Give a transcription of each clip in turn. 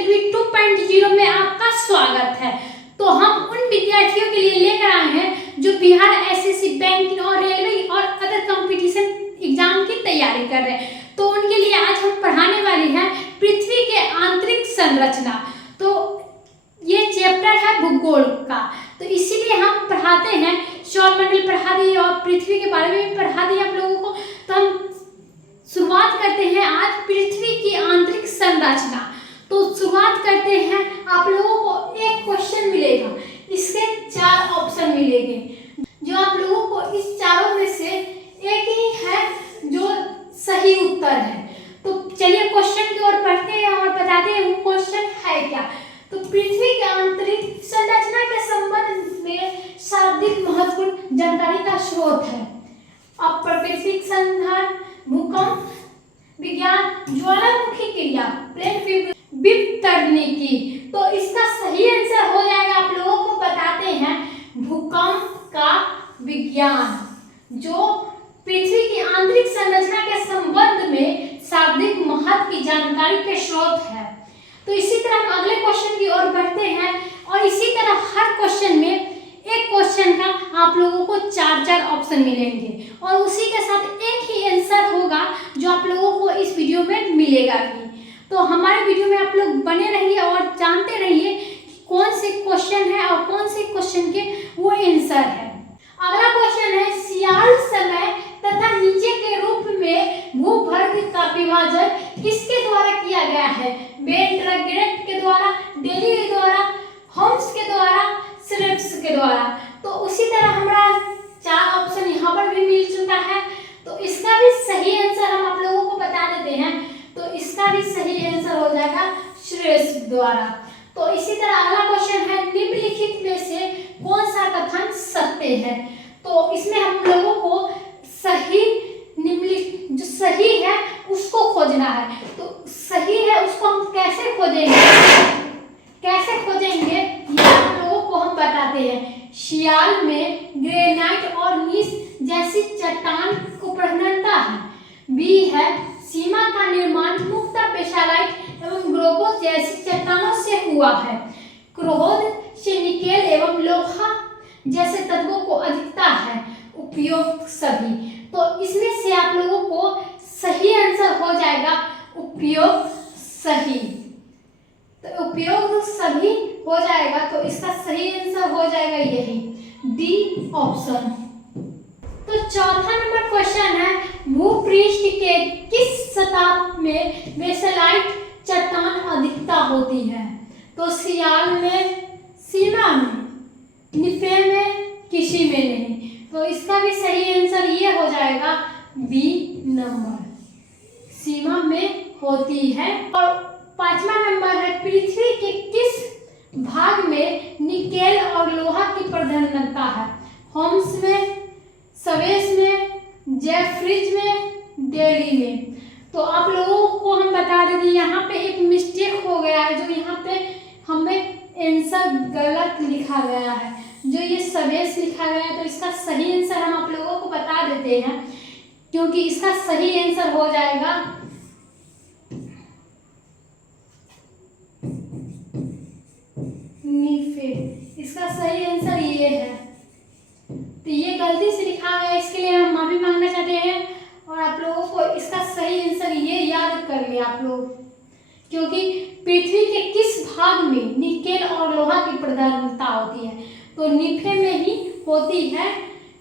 Academy 2.0 में आपका स्वागत है। तो हम उन विद्यार्थियों के लिए लेकर आए हैं जो बिहार एसएससी बैंकिंग और रेलवे और अदर कंपटीशन एग्जाम की तैयारी कर रहे हैं। तो उनके लिए आज हम पढ़ाने वाली हैं पृथ्वी के आंतरिक संरचना। तो ये चैप्टर है भूगोल का, तो इसीलिए हम पढ़ाते हैं। सौरमंडल पढ़ा दी और पृथ्वी के बारे में भी पढ़ा दी आप लोगों को। तो हम शुरुआत करते हैं आज पृथ्वी की आंतरिक संरचना। तो शुरुआत करते हैं। आप लोगों को एक क्वेश्चन मिलेगा, इसके 4 ऑप्शन मिलेंगे, जो आप लोगों को इस चारों में से एक ही है जो सही उत्तर है। तो चलिए क्वेश्चन की ओर पढ़ते हैं और बताते हैं वो क्वेश्चन है क्या। तो पृथ्वी के आंतरिक संरचना के संबंध में शाब्दिक महत्वपूर्ण जानकारी का स्रोत है अपराकृतिक संघटन, भूकंप विज्ञान, ज्वालामुखी क्रिया, प्लेन विवर्तनिकी। तो इसका सही आंसर हो जाएगा, आप लोगों को बताते हैं, भूकंप का विज्ञान, जो पृथ्वी की आंतरिक संरचना के संबंध में शाब्दिक महत्व की जानकारी के स्रोत है। तो इसी तरह हम अगले क्वेश्चन की ओर बढ़ते हैं और इसी तरह हर क्वेश्चन में एक क्वेश्चन का आप लोगों को 4 ऑप्शन मिलेंगे और उसी के साथ एक ही आंसर होगा जो आप लोगों को इस वीडियो में मिलेगा भी। तो हमारे वीडियो में आप लोग बने रहिए और जानते रहिए कि कौन से क्वेश्चन है और कौन से क्वेश्चन के वो आंसर है। अगला क्वेश्चन है, सियाल समय तथा नीचे के रूप में भूभाग का विभाजन किसके द्वारा किया गया है? बेंटराग्रेट के द्वारा, डेली के द्वारा, होम्स के द्वारा, सिलेप्स के द्वारा। तो उसी तरह हमारा 4 ऑप्शन यहाँ पर भी मिल चुका है। तो इसका भी सही आंसर हम आप लोगों को बता देते हैं। तो इसका भी सही आंसर हो जाएगा श्रेष्ठ द्वारा। तो इसी तरह अगला क्वेश्चन है, निम्नलिखित में से कौन सा कथन सत्य है? तो इसमें हम लोगों को सही निम्नलिखित जो सही है उसको खोजना है। तो सही है उसको हम कैसे खोजेंगे ये आप लोगों को हम बताते हैं। सियाल में ग्रेनाइट और नीस जैसी चट्टान को प्रधानता है। बी है, सीमा का निर्माण मुक्ता बेसालाइट एवं ग्रोबोस जैसी चट्टानों से हुआ है। क्रोध से निकेल एवं लोहा जैसे तत्वों को अधिकता है। उपयोग सभी। तो इसमें से आप लोगों को सही आंसर हो जाएगा उपयोग सही। तो उपयोग सभी हो जाएगा, तो इसका सही आंसर हो जाएगा यही डी ऑप्शन। तो चौथा नंबर क्वेश्चन है, भूपृष्ठ के किस सतह में बेसालाइट चट्टान अधिकता होती है? तो सियाल में, सीमा में, निफे में, किसी में नहीं। तो इसका भी सही आंसर ये हो जाएगा बी नंबर, सीमा में होती है। और 5वां नंबर है, पृथ्वी के किस भाग में निकेल और लोहा की प्रधानता है? होम्स में, सवेस में, जेफ्रीज में, डेली में। तो आप लोगों को हम बता देते हैं, यहाँ पे एक मिस्टेक हो गया है, जो यहाँ पे हमें आंसर गलत लिखा गया है, जो ये सवेस लिखा गया है। तो इसका सही आंसर हम आप लोगों को बता देते हैं, क्योंकि इसका सही आंसर हो जाएगा नीफे। इसका सही आंसर ये है। तो ये गलती से लिखा गया, इसके लिए हम माफी मांगना चाहते हैं और आप लोगों को इसका सही आंसर ये याद कर लिया आप लोग, क्योंकि पृथ्वी के किस भाग में निकेल और लोहा की प्रधानता होती है? तो निफे में ही होती है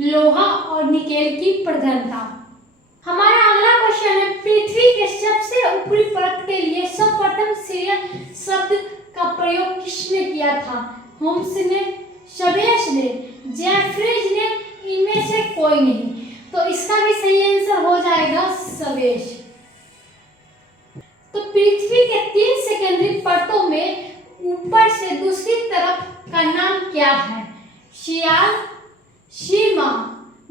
लोहा और निकेल की प्रधानता। हमारा अगला क्वेश्चन है, पृथ्वी के सबसे ऊपरी परत के लिए सर्वप्रथम सीरियल शब्द का प्रयोग किसने किया था? होम्स ने, सवेस ने, जेफ्रीज ने, इनमें से कोई नहीं। तो इसका भी सही आंसर हो जाएगा सवेस। तो पृथ्वी के 3 सेकेंडरी परतों में ऊपर से दूसरी तरफ का नाम क्या है? सियाल, सीमा,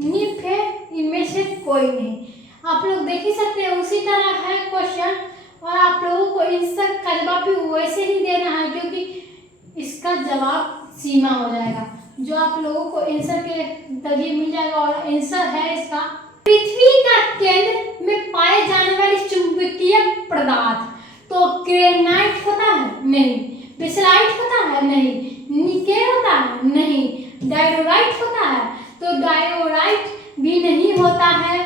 निफे, इनमें से कोई नहीं। आप लोग देख ही सकते हैं, उसी तरह है क्वेश्चन और आप लोगों को आंसर का जवाब भी वैसे ही देना है, क्योंकि इसका जवाब सीमा हो जाएगा, जो आप लोगों को आंसर के जरिए मिल जाएगा। और आंसर है इसका, पृथ्वी का केंद्र में पाए जाने वाली चुंबकीय पदार्थ। तो ग्रेनाइट होता है? नहीं। बेसलाइट होता है? नहीं। निकेल होता है? नहीं। डायरोराइट होता है? तो डायरोराइट भी नहीं होता है,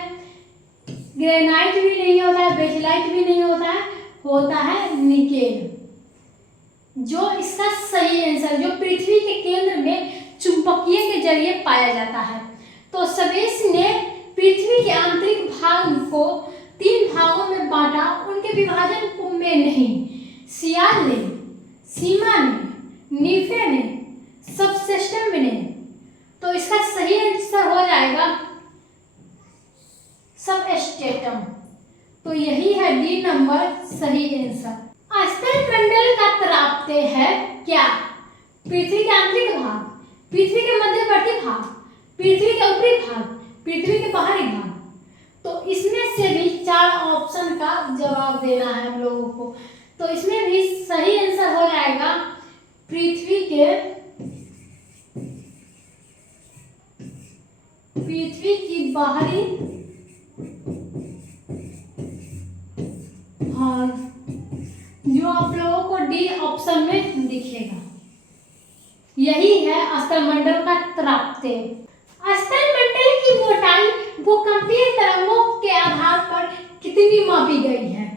ग्रेनाइट भी नहीं होता है, बेसलाइट भी नहीं होता है निकेल। जो इसका सही आंसर, जो पृथ्वी के केंद्र में चुंबकीय के जरिए पाया जाता है। तो सवेस ने पृथ्वी के आंतरिक भाग को 3 भागों में बांटा, उनके विभाजन में नहीं। सियाल ने, सीमा ने, नीफे ने, सबसिस्टम ने। तो इसका सही आंसर हो जाएगा सबस्ट्रेटम। तो यही है डी नंबर सही आंसर। स्थलमंडल का तरापते है क्या? पृथ्वी के आंतरिक भाग, पृथ्वी के मध्यवर्ती भाग, पृथ्वी के ऊपरी भाग, पृथ्वी के बाहरी भाग। तो इसमें से भी 4 ऑप्शन का जवाब देना है हम लोगों को। तो इसमें भी सही आंसर हो जाएगा पृथ्वी की बाहरी भाग, जो आप लोगों को डी ऑप्शन में दिखेगा। यही है स्थलमंडल का तरापते। स्थलमंडल की मोटाई भूकंपीय तरंगों के आधार पर कितनी मापी गई है?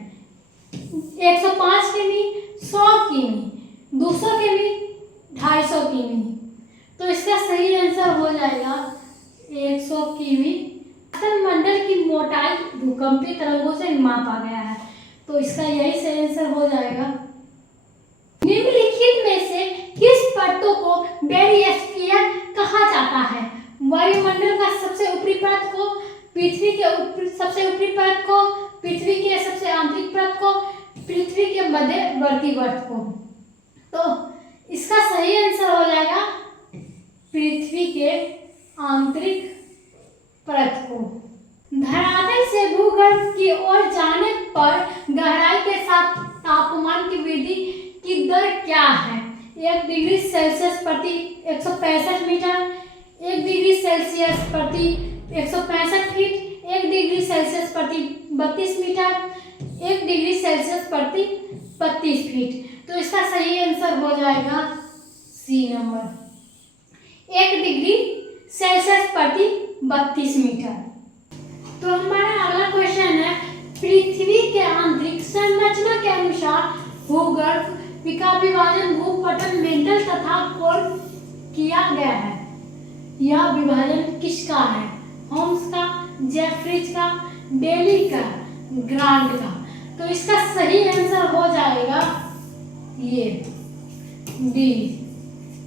105 किमी, 100 किमी, 200 किमी, 250 किमी। तो इसका सही आंसर हो जाएगा 100 किमी। स्थलमंडल की मोटाई भूकंपीय तरंगों से मापा गया है। तो इसका यही सही आंसर हो जाएगा। निम्नलिखित में से किस परतों को बैरियोस्फीयर कहा जाता है? वायुमंडल का सबसे ऊपरी परत को, पृथ्वी के सबसे ऊपरी परत को, पृथ्वी के सबसे आंतरिक परत को, पृथ्वी के मध्यवर्ती परत को। तो इसका सही आंसर हो जाएगा पृथ्वी के आंतरिक परत को। धरातल से भूगर्भ की ओर जाने पर गहराई के साथ तापमान की वृद्धि की दर क्या है? 1 डिग्री सेल्सियस प्रति 165 मीटर, 1 डिग्री सेल्सियस प्रति 165 फीट, 1 डिग्री सेल्सियस प्रति 32 मीटर, 1 डिग्री सेल्सियस प्रति 32 फीट। तो इसका सही आंसर हो जाएगा सी नंबर, 1 डिग्री सेल्सियस प्रति 32 मीटर। तो हमारा अगला क्वेश्चन है, पृथ्वी के आंतरिक संरचना के अनुसार भूगर्भ का विभाजन भूपटल मेंडल तथा कोल किया गया है। यह विभाजन किसका है? होम्स का, जेफरीज का, बेली का, ग्रांट का। तो इसका सही आंसर हो जाएगा ये डी,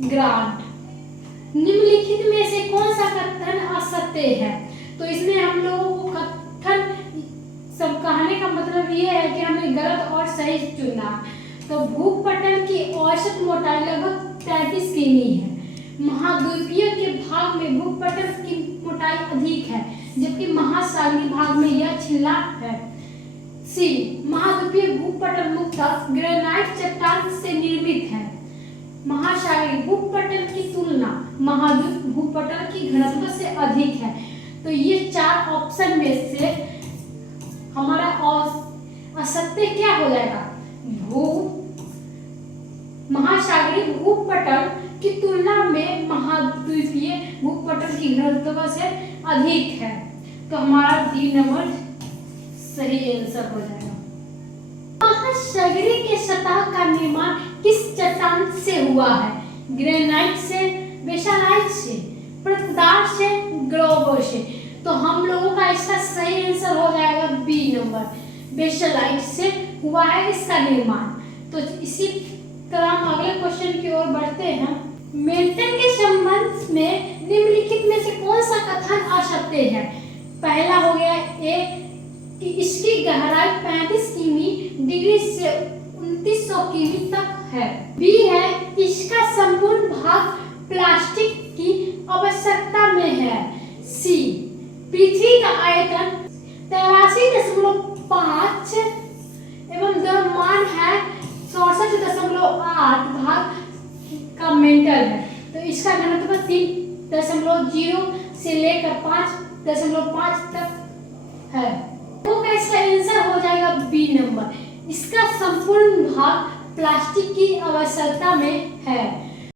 ग्रांट। निम्नलिखित में से कौन सा कथन असत्य है? तो इसमें हम लोगों को कथन सब कहने का मतलब ये है कि हमें गलत और सही चुनना। तो भूपटल की औसत मोटाई लगभग 33 किमी है। महाद्वीपीय के भाग में भूपटल की मोटाई अधिक है, जबकि महासागरीय भाग में यह छिल्ला है। सी, महाद्वीपीय भूपटल मुख्यतः ग्रेनाइट चट्टान से निर्मित है। महासागरीय भूपटल की तुलना महाद्वीप भूपटल की घनत्व से अधिक है। तो ये 4 ऑप्शन में से हमारा असत्य क्या हो जाएगा? महासागरीय भूपटल की तुलना में महाद्वीपीय भूपटल की घनत्व से अधिक है। तो हमारा डी नंबर सही आंसर हो जाएगा। महासागरीय के सतह का निर्माण किस चट्टान से हुआ है? ग्रेनाइट से, बेसालाइट से, प्रत्यार से, ग्लोबो से। तो हम लोगों का इसका सही आंसर हो जाएगा बी नंबर, बेसालाइट से हुआ है इसका निर्माण। तो इसी तरह हम अगले क्वेश्चन की ओर बढ़ते हैं। मेंटन के संबंध में निम्नलिखित में से कौन सा कथन असत्य है? पहला हो गया ए कि इसकी गहराई 35 किमी डिग्री से 2900 किमी तक है। बी है इसका संपूर्ण भाग प्लास्टिक की आवश्यकता में है। सी, पृथ्वी का आयतन 83.5 एवं द्रव्यमान है 64.8 भाग का मेंटल है। तो इसका घनत्व 3.0 से लेकर 5.5 तक है। तो इसका आंसर हो जाएगा बी नंबर, इसका संपूर्ण भाग प्लास्टिक की आवश्यकता में है।